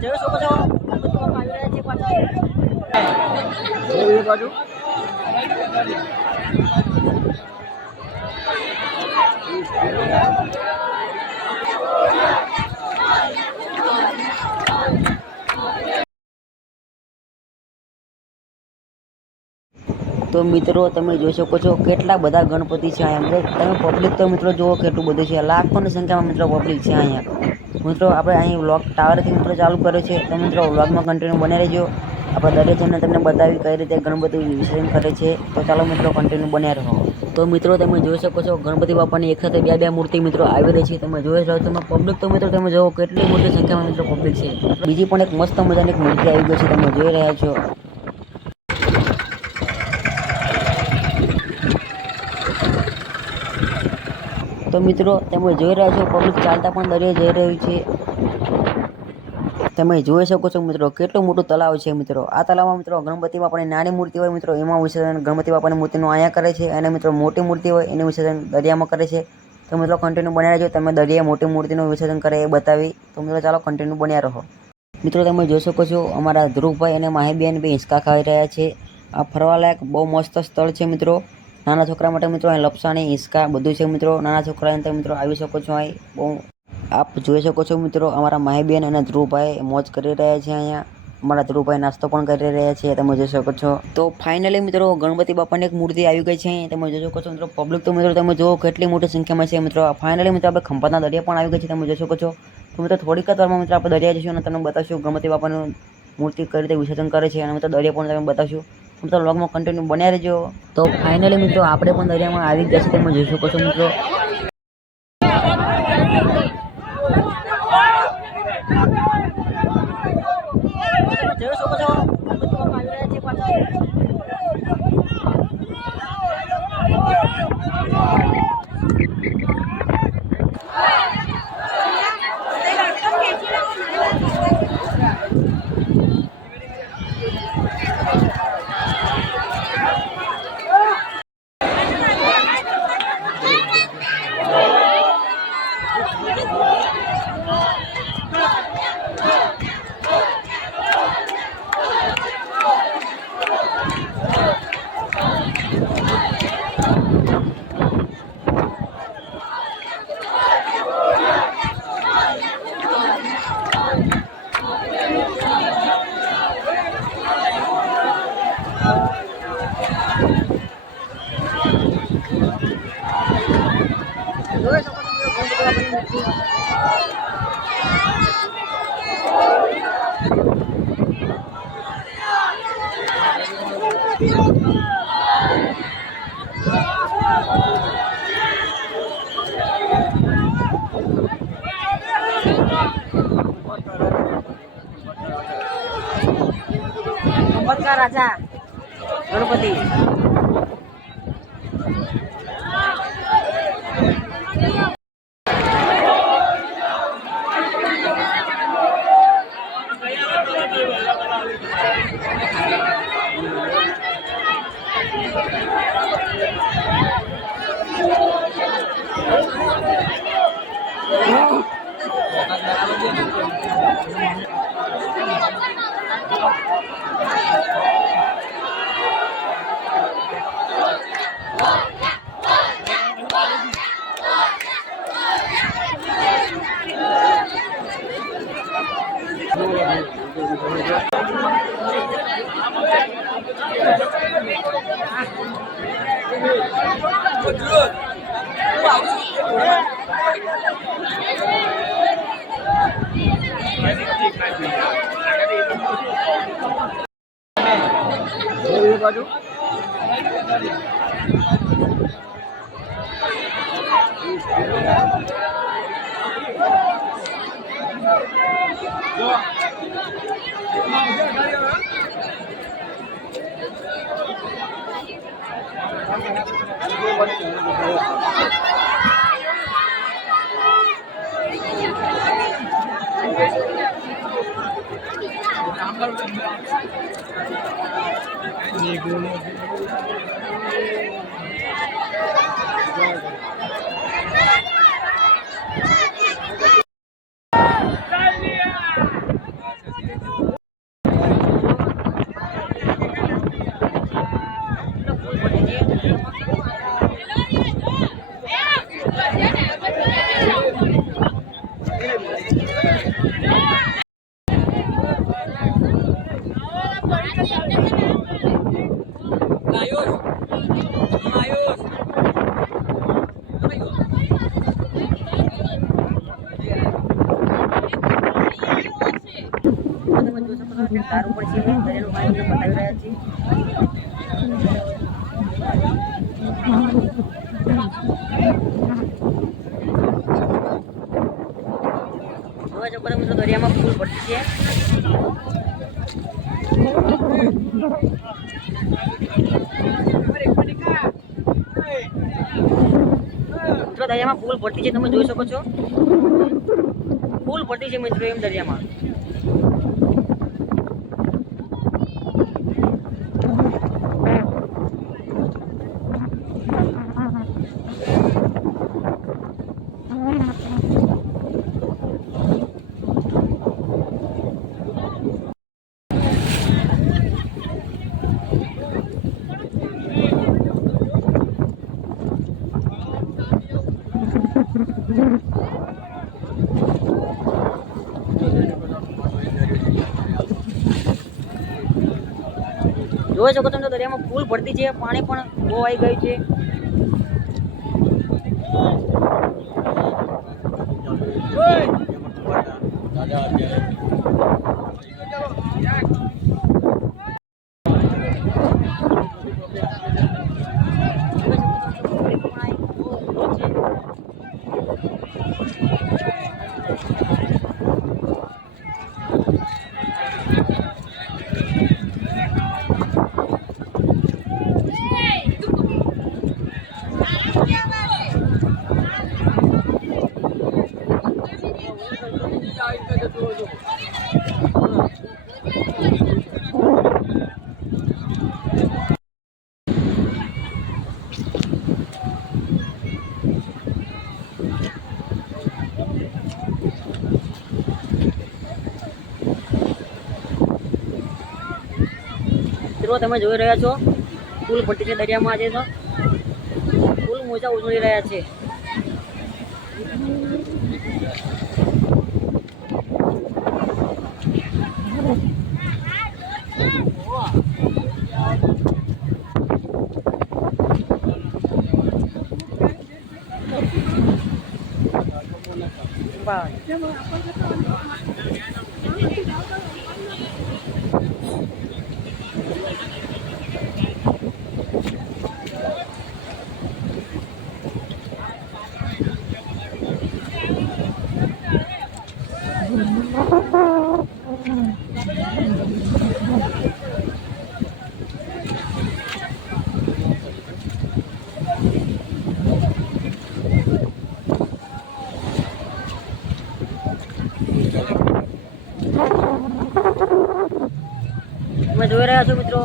જોઈ શકો છો આવી રહ્યા છે પાછળ એ બાજુ तो मित्रों તમે જોઈ શકો છો કેટલા બધા ગણપતિ છે અહીંયા તમે પબ્લિક તો મિત્રો જુઓ કેટલું બધું છે લાખોની સંખ્યામાં મિત્રો પબ્લિક છે અહીંયા મિત્રો આપણે અહીં વ્લોગ ટાવરથી મિત્રો ચાલુ કર્યો છે તો મિત્રો વ્લોગમાં કન્ટિન્યુ બને રહેજો આપણે દરેક જણને તમને બતાવી કઈ રીતે ગણપતિ વિસર્જન કરે છે તો ચાલો મિત્રો કન્ટિન્યુ બન્યા રહો તો મિત્રો તમે જોઈ શકો છો ગણપતિ બાપાની એક સાથે બે મૂર્તિ મિત્રો આવી રહી છે તમે જોઈ શકો છો પબ્લિક તો મિત્રો તમે જુઓ કેટલી મોટી સંખ્યામાં મિત્રો પબ્લિક છે બીજી પણ એક મસ્ત મજાની એક મૂર્તિ આવી ગઈ છે તમે જોઈ રહ્યા છો तो मित्रों તમે જોઈ રહ્યા છો પબ્લિક ચાલતા પણ દરિયે જઈ રહ્યું છે તમે જોઈ શકો છો મિત્રો કેટલું મોટું તળાવ છે મિત્રો આ તળાવમાં મિત્રો ગણપતિ બાપાની નાની મૂર્તિ હોય મિત્રો એમાં વિસર્જન ગણપતિ બાપાની મૂર્તિનું અહીંયા કરે છે અને મિત્રો મોટી મૂર્તિ હોય એનું વિસર્જન દરિયામાં કરે છે તો મિત્રો કન્ટિન્યુ બન્યા રહેજો તમે દરિયાએ મોટી મૂર્તિનું વિસર્જન કરે એ બતાવી તો મિત્રો ચાલો કન્ટિન્યુ બન્યા રહો મિત્રો તમે જોઈ શકો છો અમારા ધ્રુવભાઈ અને માહીબેન બે હિંચકા ખાઈ રહ્યા છે આ ફરવાલાયક બહુ મસ્ત સ્થળ છે મિત્રો નાના છોકરા માટે મિત્રો અહીં લપસાણી હિંચકા બધું છે મિત્રો નાના છોકરાને તમે મિત્રો આવી શકો છો અહીં બહુ આપ જોઈ શકો છો મિત્રો અમારા માહીબેન અને ધ્રુવભાઈ મોજ કરી રહ્યા છે અહીંયા અમારા ધ્રુવભાઈ નાસ્તો પણ કરી રહ્યા છે તમે જોઈ શકો છો તો ફાઇનલી મિત્રો ગણપતિ બાપાની એક મૂર્તિ આવી ગઈ છે તમે જોઈ શકો છો મિત્રો પબ્લિક તો મિત્રો તમે જુઓ કેટલી મોટી સંખ્યામાં છે મિત્રો ફાઇનલી મિત્રો આપણે ખંભાતના દરિયા પણ આવી ગઈ છે તમે જોઈ શકો છો તો મિત્રો થોડીક જ વારમાં મિત્રો આપણે દરિયા જઈશું અને તમને બતાવશું ગણપતિ બાપાની મૂર્તિ કઈ રીતે વિસર્જન કરે છે અને મિત્રો દરિયા પણ તમે બતાવશું મિત્રો વ્લોગમાં કન્ટિન્યુ બન્યા રહેજો તો ફાઇનલી મિત્રો આપણે પણ દરિયામાં આવી ગયા છે તમે જોઈ શકો છો મિત્રો જોઈ શકો છો આવી રહ્યા છે પાછળ का राजा गणपति बाजू તમે જોઈ શકો છો કે કાર ઉપર છે દરિયાનું પાણી તમને બતાવી રહ્યા છીએ. જોવા શકો છો મિત્રો દરિયામાં ફૂલ ભરતી છે. મિત્રો દરિયામાં ફૂલ ભરતી છે, તમે જોઈ શકો છો ફૂલ ભરતી છે મિત્રો એમ દરિયામાં. જોઈ શકો તમે તો દરિયામાં ફૂલ ભરતી છે, પાણી પણ બહુ આવી ગયું છે. મિત્રો તમે જોઈ રહ્યા છો ફૂલ ભરતી છે દરિયામાં. આજે તો ફૂલ મોજા ઉછળી રહ્યા છે. તમે જોઈ રહ્યા છો મિત્રો